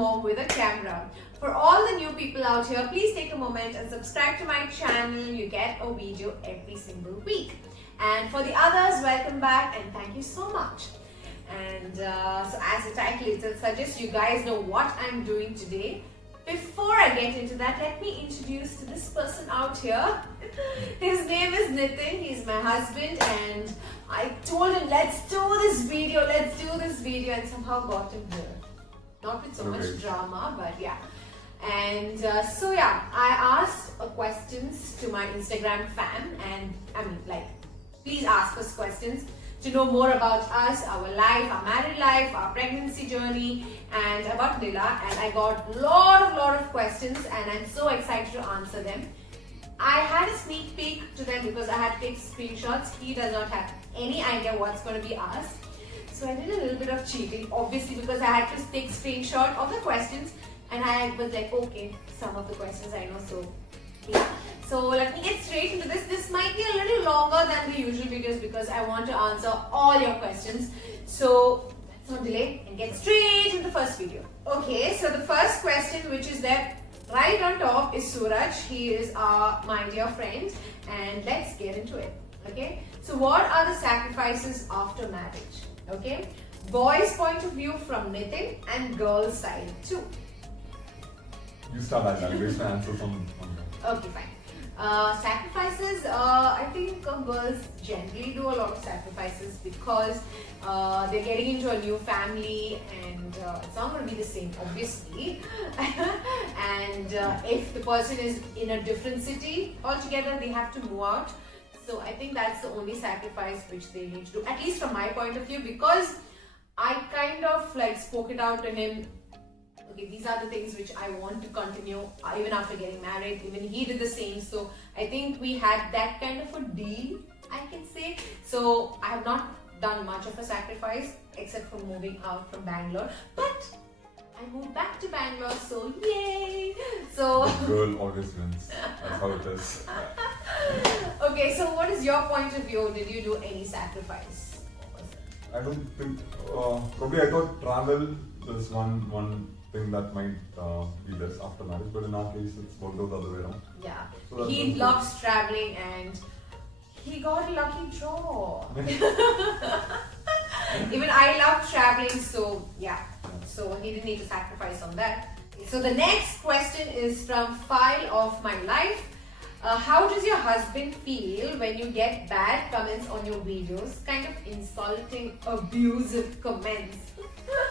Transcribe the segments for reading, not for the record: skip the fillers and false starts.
mom with a camera. For all the new people out here, please take a moment and subscribe to my channel. You get a video every single week. And for the others, welcome back and thank you so much. And so as the title itself suggests, you guys know what I'm doing today. Before I get into that, let me introduce to this person out here. His name is Nitin. He's my husband, and I told him, let's do this video, and somehow got him here. Not with so much drama, but yeah. And so yeah, I asked questions to my Instagram fam, and I mean, like, please ask us questions to know more about us, our life, our married life, our pregnancy journey, and about Nila. And I got a lot of questions, and I'm so excited to answer them. I had a sneak peek to them because I had to take screenshots. He does not have any idea what's going to be asked. So I did a little bit of cheating, obviously, because I had to take screenshot of the questions, and I was like, okay, some of the questions I know, so yeah. So let me get straight into this. This might be a little longer than the usual videos because I want to answer all your questions. So let's not delay and get straight into the first video. Okay, so the first question, which is there right on top, is Suraj. He is my dear friend, and let's get into it. Okay, so what are the sacrifices after marriage? Okay, boys' point of view from Nitin and girls' side too. You start that. I'll wait my answers on that. Okay, fine. Sacrifices, I think girls generally do a lot of sacrifices because they're getting into a new family, and it's not going to be the same, obviously. And if the person is in a different city altogether, they have to move out. So I think that's the only sacrifice which they need to do, at least from my point of view, because I kind of like spoke it out to him. Okay, these are the things which I want to continue even after getting married. Even he did the same. So I think we had that kind of a deal, I can say. So I have not done much of a sacrifice except for moving out from Bangalore. But I moved back to Bangalore, so yay! So the girl always wins. That's how it is. Okay, so what is your point of view? Did you do any sacrifice? I don't think. Probably I thought travel is one thing that might be less after marriage, but in our case it's worked out the other way around. Yeah, so he loves traveling and he got a lucky draw. Even I love traveling, so yeah, so he didn't need to sacrifice on that. So the next question is from File of My Life. How does your husband feel when you get bad comments on your videos? Kind of insulting, abusive comments.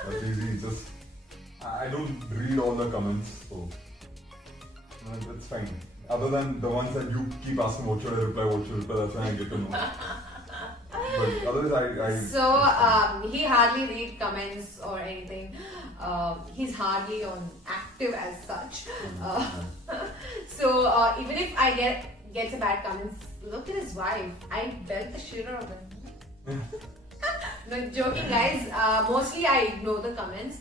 That's easy, I don't read all the comments, so it's fine. Other than the ones that you keep asking what should I reply, that's when I get to know. But otherwise I So he hardly reads comments or anything. He's hardly on active as such. So even if I gets a bad comments, look at his wife. I belt the shit out of him. No, joking guys. Mostly I ignore the comments.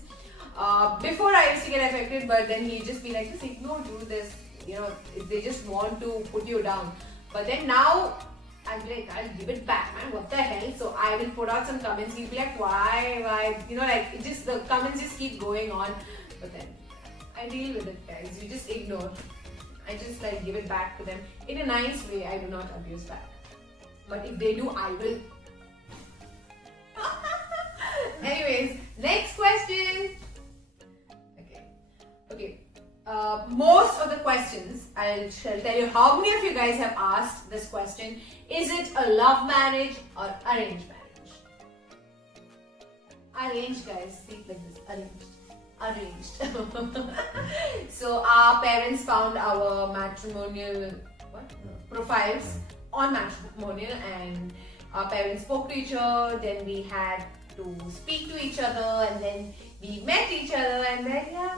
Before I used to get affected, but then he'd just be like, just ignore, do this, you know, if they just want to put you down. But then now, I'm like, I'll give it back, man, what the hell? So I will put out some comments, he'll be like, why, you know, like, the comments just keep going on. But then, I deal with it, guys, you just ignore. I just like give it back to them. In a nice way, I do not abuse back. But if they do, I will. Anyways, next question. Okay, most of the questions, shall tell you how many of you guys have asked this question. Is it a love marriage or arranged marriage? Arranged, guys, see like this, arranged. So our parents found our matrimonial profiles on matrimonial, and our parents spoke to each other, then we had to speak to each other, and then we met each other, and then yeah,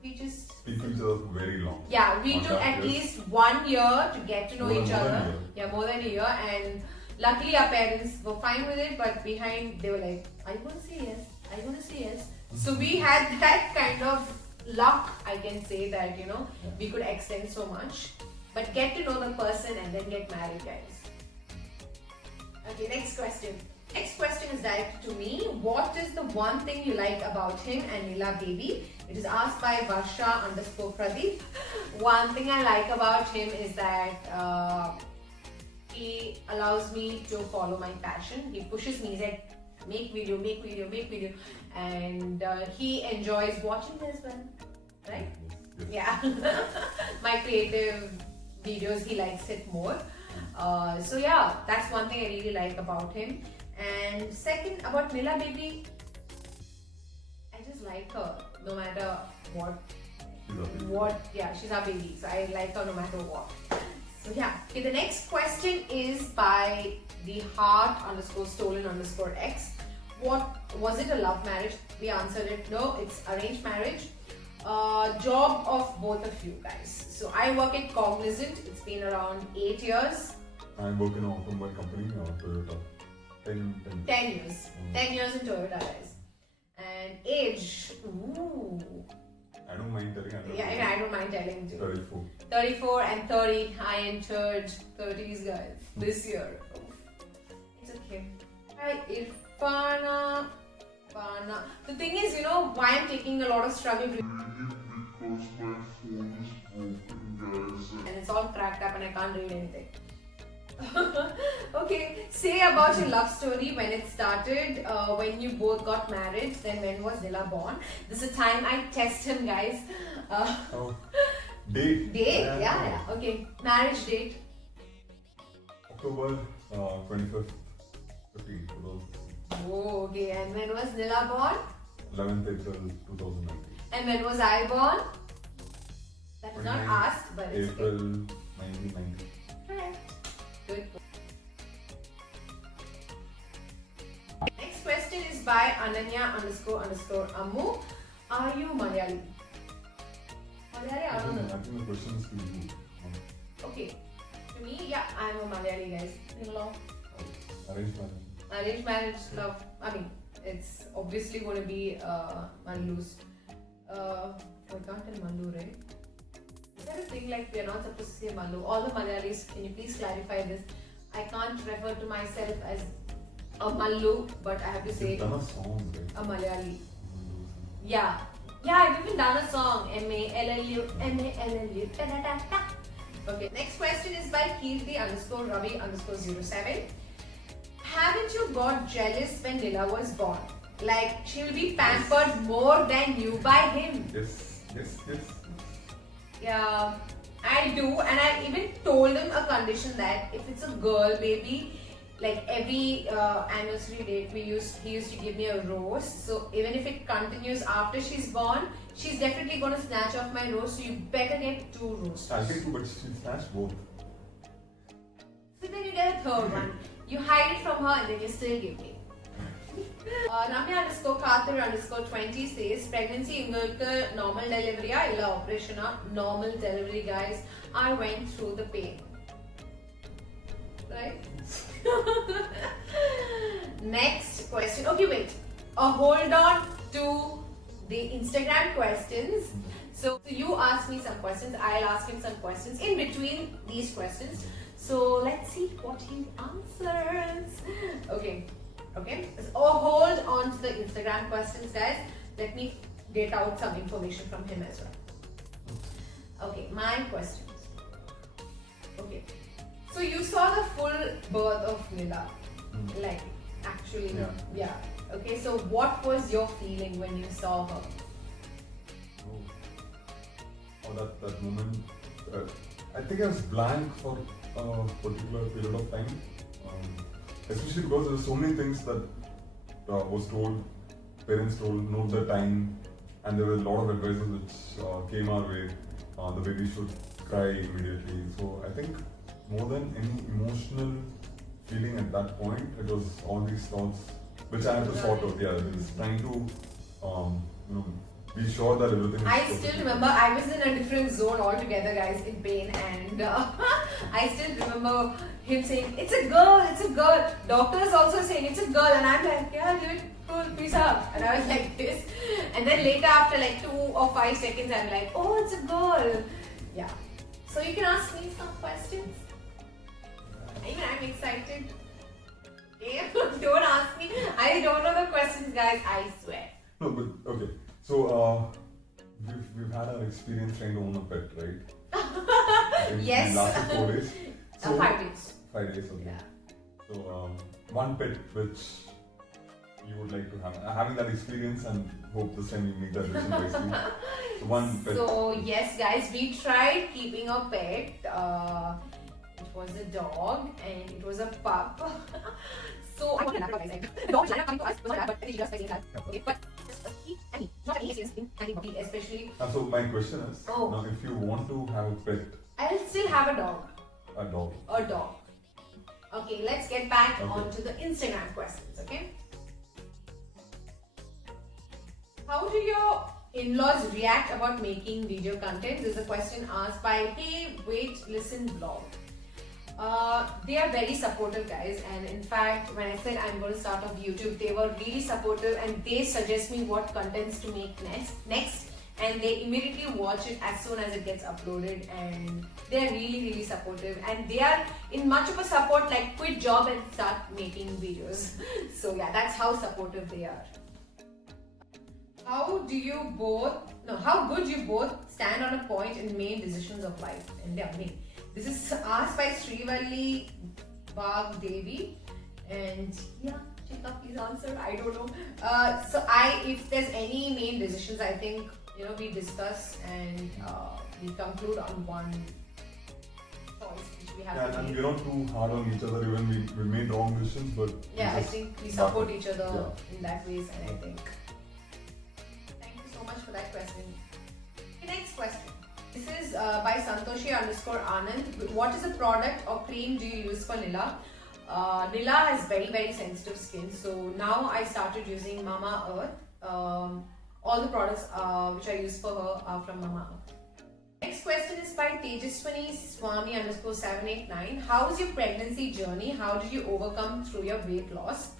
we just speak to each other for very long. Yeah, we took at least 1 year to get to know each other. Yeah, more than a year. And luckily our parents were fine with it, but behind they were like, are you going to say yes? Are you going to say yes? So we had that kind of luck, I can say, that, you know, we could extend so much. But get to know the person and then get married, guys. Okay, next question. Next question is directed to me. What is the one thing you like about him and Nila baby? It is asked by Varsha_Pradeep. One thing I like about him is that he allows me to follow my passion. He pushes me. He's like, make video, make video, make video. And he enjoys watching it as well. Right? Yes. Yeah. My creative videos, he likes it more. So yeah, that's one thing I really like about him. And second, about Nila baby, I just like her no matter what. She's our baby. So I like her no matter what. So yeah. Okay, the next question is by the heart_stolen_x. What was it, a love marriage? We answered it. No, it's arranged marriage. Job of both of you guys. So I work at Cognizant. It's been around 8 years. I work in an automobile company, Toyota. 10 years. 10 years in Toyota, guys. And age, ooh. I don't mind telling. I don't mind telling too. 34. 34 and 30. I entered 30s, guys, this year. It's okay. Hi, Irfana. The thing is, why I'm taking a lot of struggle with Because my phone is broken, guys. and it's all cracked up and I can't read anything. Okay, say about your love story, when it started, when you both got married, then when was Nila born? This is the time I test him, guys. Date? Yeah. Okay, marriage date. October 25th, 15th, 2000. Oh, okay, and when was Nila born? 11th April 2019. And when was I born? That was not asked, but it's April okay. 1990. Correct. Good. Next question is by Ananya__Ammu. Are you Malayali? Malayali, I don't know. I think the question is to you. Okay. To me, yeah, I'm a Malayali, guys. In law. Arranged marriage. Arranged marriage, love. I mean, it's obviously going to be Mallu's. We can't tell Mallu, right? Is that a thing like we are not supposed to say Mallu? All the Malayalis, can you please clarify this? I can't refer to myself as a Mallu, but I have to say You've done a song, right? a Malayali. Yeah. Yeah, I've even done a song. M-A-L-L-U, M-A-L-L-U. Okay, next question is by Kirti_Ravi_07. Haven't you got jealous when Nila was born? Like, she'll be pampered more than you by him. Yes. Yeah, I do, and I even told him a condition that if it's a girl baby, like every anniversary date he used to give me a rose. So even if it continues after she's born, she's definitely gonna snatch off my rose. So you better get 2 roses. I'll take 2, but she'll snatch both. So then you get a third one. You hide it from her and then you still give me. Namya_Kathir_20 says pregnancy உங்களுக்கு normal delivery illa operation normal delivery, guys. I went through the pain, right? Next question. Okay, wait. Hold on to the Instagram questions. So you ask me some questions, I'll ask him some questions in between these questions. So let's see what he answers. Okay. So hold on to the Instagram questions, guys. Let me get out some information from him as well. Okay, my questions. Okay. So you saw the full birth of Nila. Like, actually, yeah. Okay, so what was your feeling when you saw her? Oh, that moment. I think I was blank for a particular period of time. Especially because there were so many things that was told, parents told, note the time, and there were a lot of advices which came our way. The baby should cry immediately. So I think more than any emotional feeling at that point, it was all these thoughts which I had to sort out. Yeah, just trying to be sure that everything. I still remember I was in a different zone altogether, guys, in pain, and I still remember him saying, "It's a girl, it's a girl." Doctors also saying it's a girl, and I'm like, "Yeah, give it full piece up." And I was like this, and then later after like 2 or 5 seconds, I'm like, "Oh, it's a girl." Yeah. So you can ask me some questions. Even I'm excited. Don't ask me. I don't know the questions, guys. I swear. No, but okay. So we've had our experience trying to own a pet, right? Yes. It lasted 4 days. So 5 days. 5 days, okay. Yeah. So one pet which you would like to have, having that experience, and hope this time you make that decision wisely. So one pet. So yes, guys, we tried keeping a pet. It was a dog and it was a pup. So I wanted another dog, guys. The dog is coming to us, was not bad, but I think she just like that. Okay, but he and me, not any experience in handling puppy, especially. So my question is, Oh. now if you want to have a pet, I'll still have a dog. a dog. A dog. Okay, let's get back Okay. onto the Instagram questions. Okay. How do your in-laws react about making video content? This is a question asked by Hey Wait Listen Blog. They are very supportive, guys, and in fact when I said I'm going to start off YouTube, they were really supportive and they suggest me what contents to make next, and they immediately watch it as soon as it gets uploaded, and they are really supportive, and they are in much of a support like quit job and start making videos. So yeah, that's how supportive they are. How good you both stand on a point in main decisions of life? And yeah, this is asked by Srivalli Bag Devi, and yeah, Chika, please answer. I don't know. If there's any main decisions, I think we discuss and we conclude on one choice which we have Yeah, to and make. we're not too hard on each other, even we made wrong decisions, but Yeah, I think we support each other Yeah. in that ways, and I think. Thank you so much for that question. Okay, next question. This is by Santoshi_Anand. What is a product or cream do you use for Nila? Nila has very sensitive skin, so now I started using Mama Earth. All the products which I use for her are from Mama Earth. Next question is by Tejaswani Swami_789. How is your pregnancy journey? How did you overcome through your weight loss?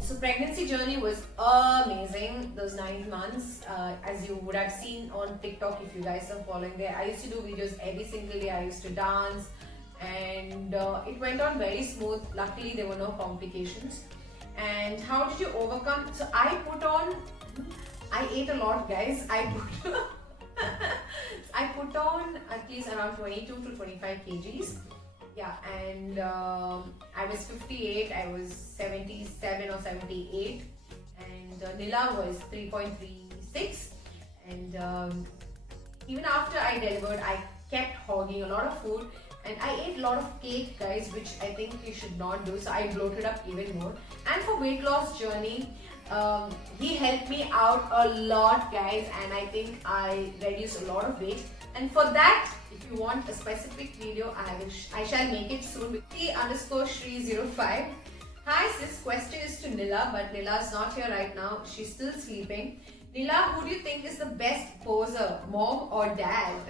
So pregnancy journey was amazing. Those 9 months, as you would have seen on TikTok if you guys are following there. I used to do videos every single day. I used to dance, and it went on very smooth. Luckily, there were no complications. And how did you overcome? So I ate a lot, guys. I put on at least around 22 to 25 kgs. Yeah, and I was 58, I was 77 or 78, and Nila was 3.36, and even after I delivered, I kept hogging a lot of food, and I ate a lot of cake, guys, which I think you should not do, so I bloated up even more. And for weight loss journey, he helped me out a lot, guys, and I think I reduced a lot of weight. And for that, if you want a specific video, I shall make it soon with T_Shri05. Hi sis, question is to Nila, but Nila is not here right now. She's still sleeping. Nila, who do you think is the best poser, mom or dad?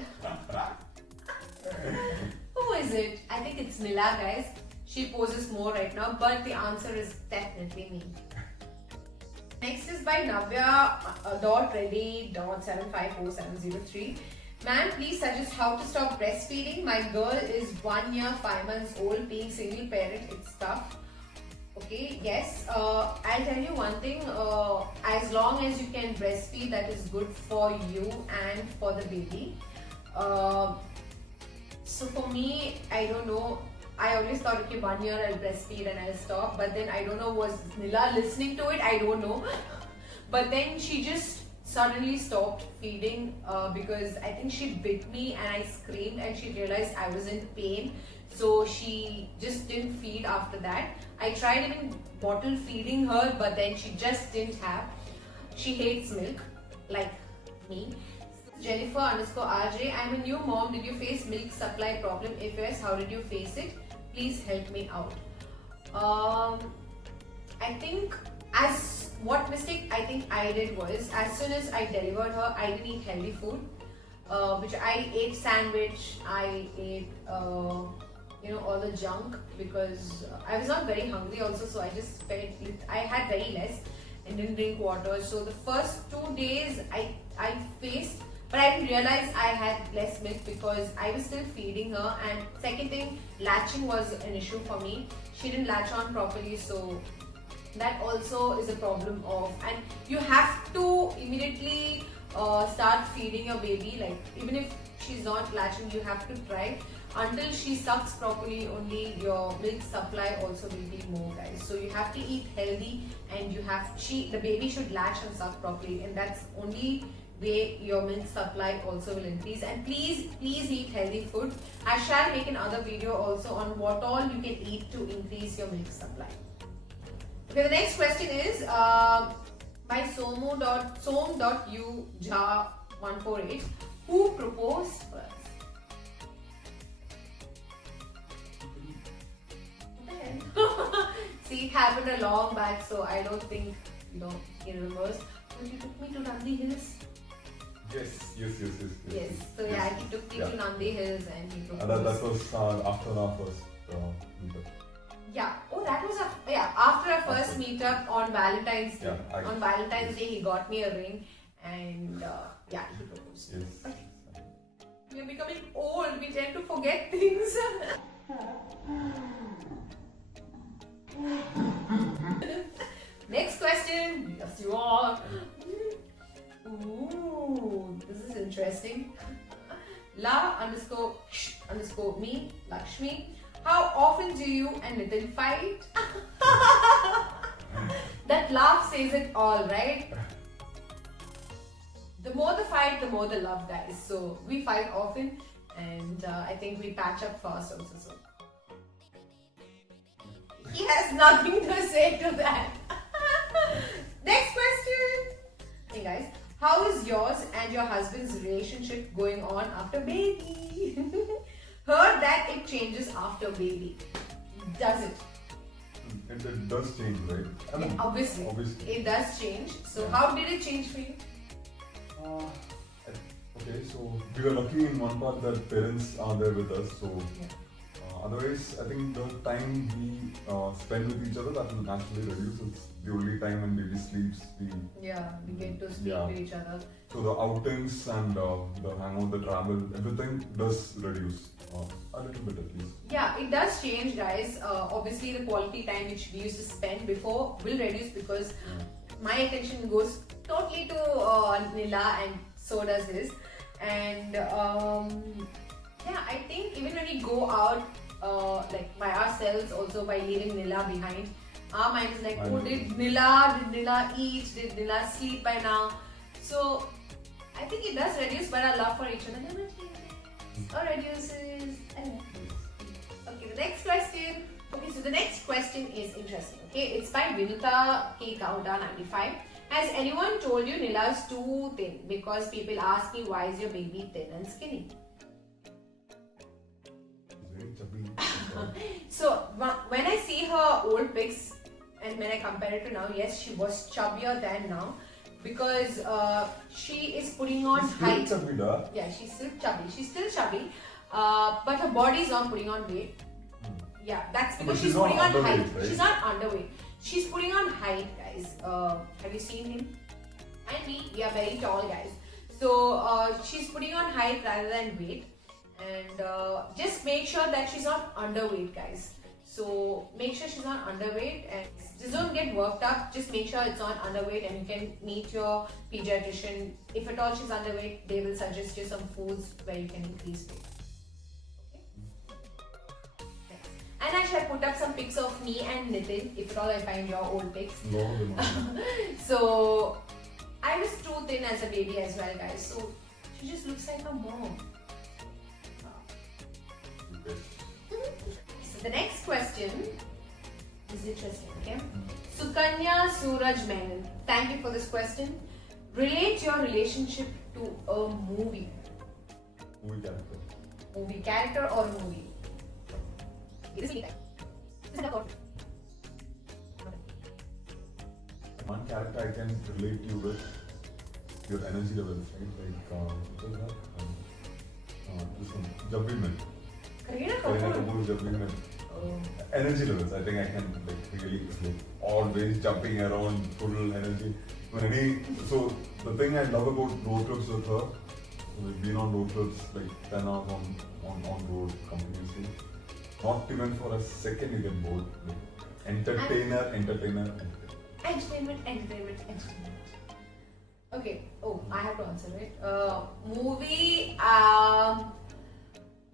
Who is it? I think it's Nila, guys. She poses more right now, but the answer is definitely me. Next is by Navya.Reddy.754703. Ma'am, please suggest how to stop breastfeeding. My girl is 1 year, 5 months old. Being single parent, it's tough. Okay, yes. I'll tell you one thing. As long as you can breastfeed, that is good for you and for the baby. So for me, I don't know. I always thought, okay, 1 year I'll breastfeed and I'll stop. But then I don't know, was Nila listening to it? I don't know. But then she just suddenly stopped feeding because I think she bit me and I screamed and she realized I was in pain. So she just didn't feed after that. I tried even bottle feeding her, but then she just didn't have. She hates milk, like me. Jennifer_RJ, I'm a new mom. Did you face milk supply problem? If yes, how did you face it? Please help me out. I think what mistake I think I did was, as soon as I delivered her, I didn't eat healthy food, which I ate sandwich, I ate all the junk because I was not very hungry also, so I just felt I had very less and didn't drink water. So the first 2 days I faced But I didn't realize I had less milk because I was still feeding her. And second thing, latching was an issue for me. She didn't latch on properly, so that also is a problem of. And you have to immediately start feeding your baby. Like even if she's not latching, you have to try. Until she sucks properly, only your milk supply also will be more, guys. So you have to eat healthy, and the baby should latch and suck properly, and that's only way your milk supply also will increase. And please eat healthy food. I shall make another video also on what all you can eat to increase your milk supply. Okay, the next question is by som.uja148. Who proposed first? See, it happened a long back, so I don't think he remembers. But he took me to Nandi Hills. Yes. Yes. So yeah, he took me to Nandi Hills and he proposed. That was after our first meetup. Yeah. Oh, that was after our first meetup on Valentine's Day. Yeah, on Valentine's Day, he got me a ring, and he proposed. Yes. Okay. We are becoming old. We tend to forget things. Next question. Yes, you are. Ooh, this is interesting. La_me Lakshmi. How often do you and Nitin fight? That laugh says it all, right? The more the fight, the more the love, guys. So we fight often, and I think we patch up fast also. So he has nothing to say to that. Next question. Hey guys, how is yours and your husband's relationship going on after baby? Heard that it changes after baby. Does it? It does change, right? I mean, obviously. It does change. So how did it change for you? Okay, so we were lucky in one part that parents are there with us. So otherwise, I think the time we spend with each other, that will naturally reduce. It's the only time when baby sleeps. We get to speak to each other. So the outings and the hangout, the travel, everything does reduce a little bit at least. Yeah, it does change, guys. Obviously, the quality time which we used to spend before will reduce because my attention goes totally to Nila, and so does his. And I think even when we go out like by ourselves, also by leaving Nila behind, our mind is like, oh, did Nila eat? Did Nila sleep by now? So I think it does reduce, but our love for each other never changes or reduces. Okay, the next question. Okay, so the next question is interesting. Okay, it's by Vinuta K Kauda 95. Has anyone told you Nila's too thin? Because people ask me, why is your baby thin and skinny? Very chubby. So when I see her old pics and when I compare it to now, yes, she was chubbier than now because she is putting on height. Chubby, da? Yeah, she's still chubby. She's still chubby, but her body is not putting on weight. Yeah, that's because she's putting on height. Right? She's not underweight. She's putting on height, guys. Have you seen him? And me, we are very tall, guys. So she's putting on height rather than weight. And just make sure that she's not underweight, guys. So make sure she's not underweight and just don't get worked up. Just make sure it's not underweight, and you can meet your pediatrician. If at all she's underweight, they will suggest you some foods where you can increase weight. And I shall put up some pics of me and Nitin, if at all I find your old pics. So, I was too thin as a baby as well, guys. So, she just looks like a mom. So, the next question is interesting, okay? Sukanya Suraj Menon. Thank you for this question. Relate your relationship to a movie. Movie character. Movie character or movie? One character I can relate you with your energy levels, right? Like what was that? This one, Jabbi Mein. Kareena Kapoor, Jabbi Mein. Energy levels, I think I can really always jumping around, full energy. So the thing I love about road trips with her We've been on road trips like 10 hours on road continuously. Not even for a second you get bored. Like, entertainer. Entertainment. Okay. Oh, I have to answer it. Movie.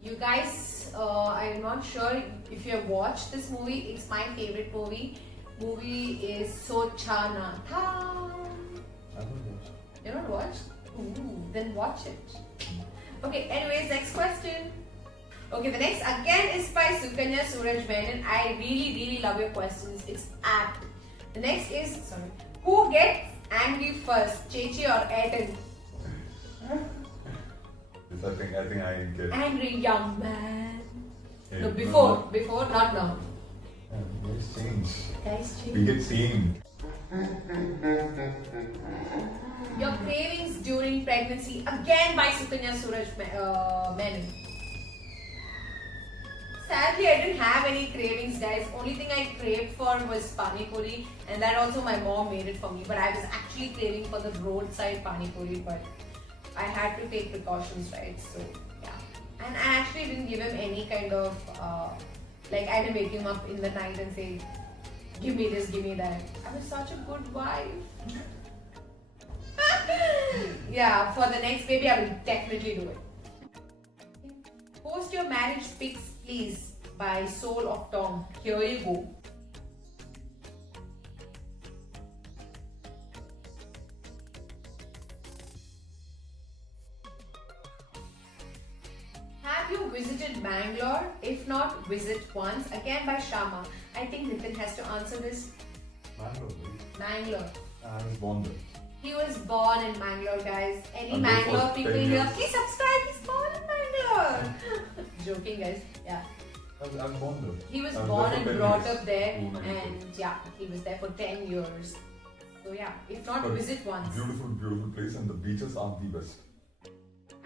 You guys, I'm not sure if you have watched this movie. It's my favorite movie. Movie is Sochana. I haven't watched. You don't watch? Ooh, then watch it. Okay. Anyways, next question. Okay, the next again is by Sukanya Suraj Menon. I really love your questions. It's apt. The next is who gets angry first, Chechi or Eden? Yes, I think I get Angry young man. Hey, No, before, not now. Guys change. Guys, We change. get same. Your cravings during pregnancy again by Sukanya Suraj Menon. Sadly, I didn't have any cravings, guys. Only thing I craved for was pani puri, and that also my mom made it for me. But I was actually craving for the roadside pani puri, but I had to take precautions, right? So yeah, and I actually didn't give him any kind of like I didn't wake him up in the night and say, "Give me this, give me that." I was such a good wife. Yeah, for the next baby, I will definitely do it. Post your marriage pics, please, by Soul of Tom. Here you go. Have you visited Bangalore? If not, visit once. Again by Shama. I think Nitin has to answer this. Mangalore, right? Bangalore. I was born there. He was born in Bangalore, guys. Any And there Bangalore for people 10 here, years. please subscribe. He's born in Bangalore. Joking, guys. Yeah. I was born there. He was I was born there for and 10 brought years. up there, Oh, nice. and yeah, he was there for 10 years. So yeah, if not, But visit once. Beautiful place, and the beaches are the best.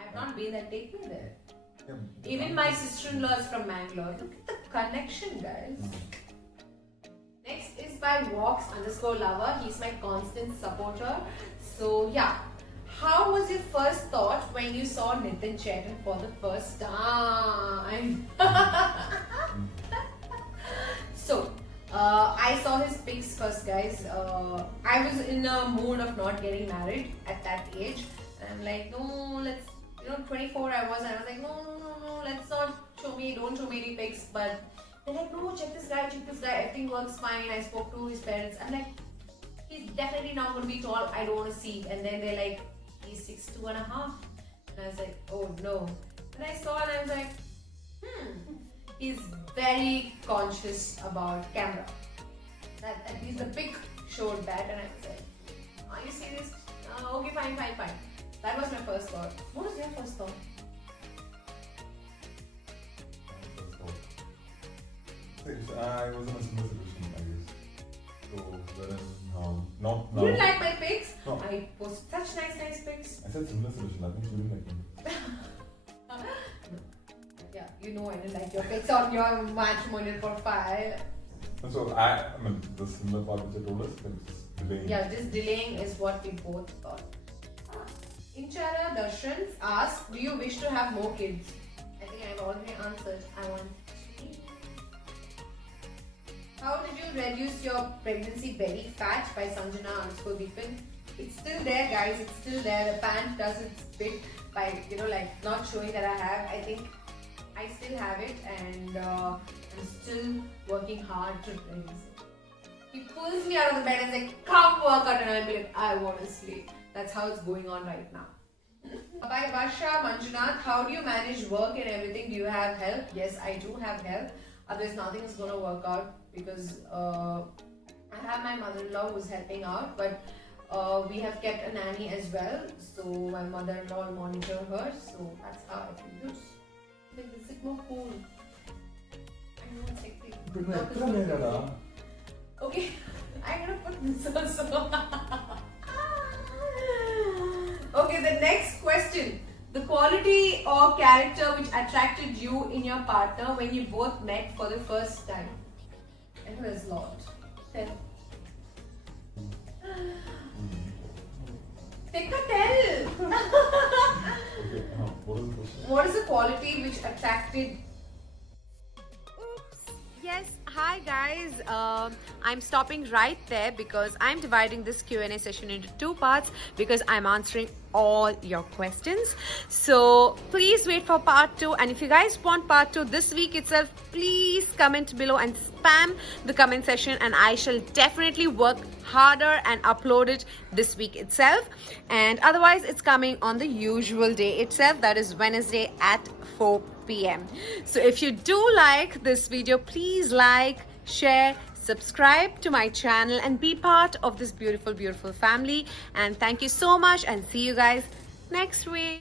I've not been there. Take me there. Yeah, Even my sister-in-law is from Bangalore. Look at the connection, guys. Next is by Walks_lover. He's my constant supporter. So yeah, how was your first thought when you saw Nitin Chetan for the first time? So I saw his pics first, guys. I was in a mood of not getting married at that age. And I'm like, no, let's, 24 I was, and I was like, no, let's not show me, don't show me any pics. But they're like, no, check this guy, everything works fine. I spoke to his parents. I'm like, he's definitely not going to be tall, I don't want to see. And then they're like, he's 6'2.5". And I was like, oh no. And I saw and I was like, he's very conscious about camera. That at least the pic showed that, and I was like, are you serious? Okay, fine. That was my first thought. What was your first thought? I was in a similar situation, I guess. So, wherein, not now. You didn't like my pics? No. I post such nice pics. I said similar situation, that means you didn't like me. Yeah, I didn't like your pics on your matrimonial profile. And so, the similar part which I told us, it's delaying. Yeah, this delaying is what we both thought. Inchara Darshan asks, do you wish to have more kids? I think I've already answered. I want 3. How did you reduce your pregnancy belly fat by Sanjana_Vipin? It's still there, guys. It's still there. The pant does its bit by, not showing that I have. I think I still have it, and I'm still working hard to reduce it. He pulls me out of the bed and is like, come work out, and I'll be like, I want to sleep. That's how it's going on right now. By Varsha Manjunath, how do you manage work and everything? Do you have help? Yes, I do have help. Otherwise, nothing is going to work out because I have my mother-in-law who's helping out, but we have kept a nanny as well. So my mother-in-law will monitor her. So that's how I can use. Like, is it more cool? I know it's hectic. Okay, I'm gonna put this also. Okay, the next question. The quality or character which attracted you in your partner when you both met for the first time. And there's a lot. Tell. Take a tell. what is the quality which attracted? Yes, hi guys. I'm stopping right there because I'm dividing this Q&A session into two parts because I'm answering all your questions. So please wait for part 2, and if you guys want part 2 this week itself, please comment below and spam the comment section, and I shall definitely work harder and upload it this week itself. And otherwise it's coming on the usual day itself, that is Wednesday at 4 p.m. So if you do like this video, please like, share, subscribe to my channel and be part of this beautiful family. And thank you so much, and see you guys next week.